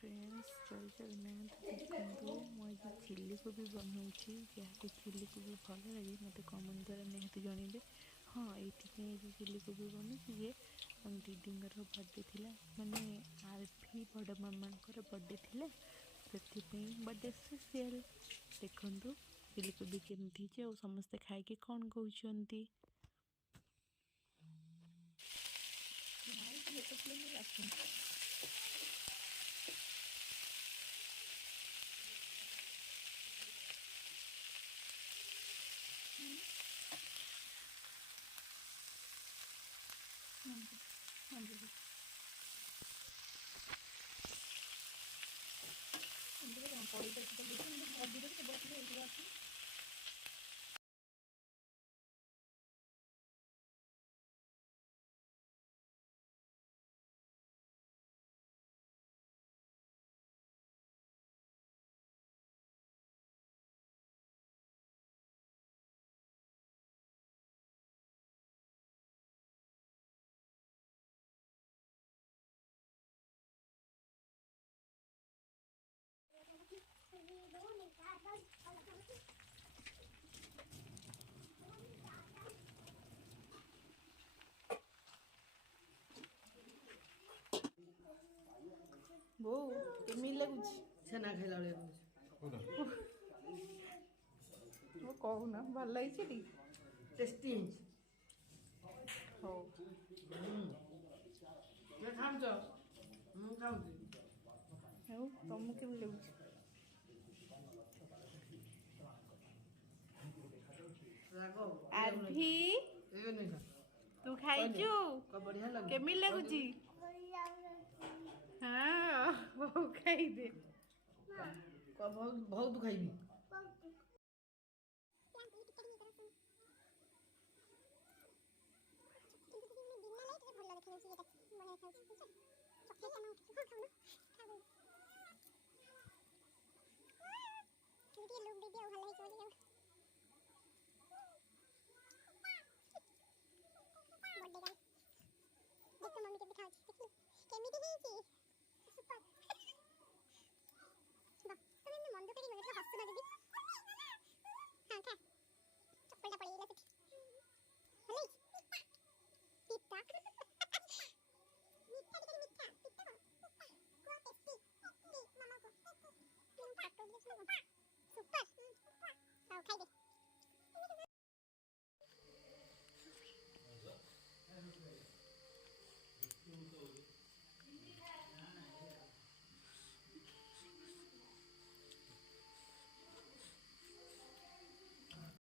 Friends जय जगन्नाथ देखो मुझे चिल्ली कोबी बनाऊँ जहाँ चिल्ली कोबी भल लगे मत कमेंट द्वारा निहती जनइबे। हाँ ये चिल्ली कोबी बनूँ जे आम दीदींर बर्थडे थिला माने आरफी बड़ मामा बर्थडे थिला से बर्थडे स्पेशल देखु चिल्ली कोबी केमती और समस्ते खाइके कौन कहते हाँ जी बो केमी लगुच छेना खाइला वो कहूना भल लगी टेस्टी हो ये खाऊ ମୁଁ ଖାଉଛି ଆଉ ତମକୁ କେମିତି ଲାଗୁଛି? ରାଗ ଆରଭି ଏ ନେଇ ଖା ତୁ ଖାଇଛୁ ବଢିଆ ଲାଗୁଛି କେମିତି ଲାଗୁଛି? ହଁ ବୋଉ ଖାଇଦେ ବହୁତ ଖାଇବି ମନ୍ଦ କରି ହସୁ ନା ଦିଦି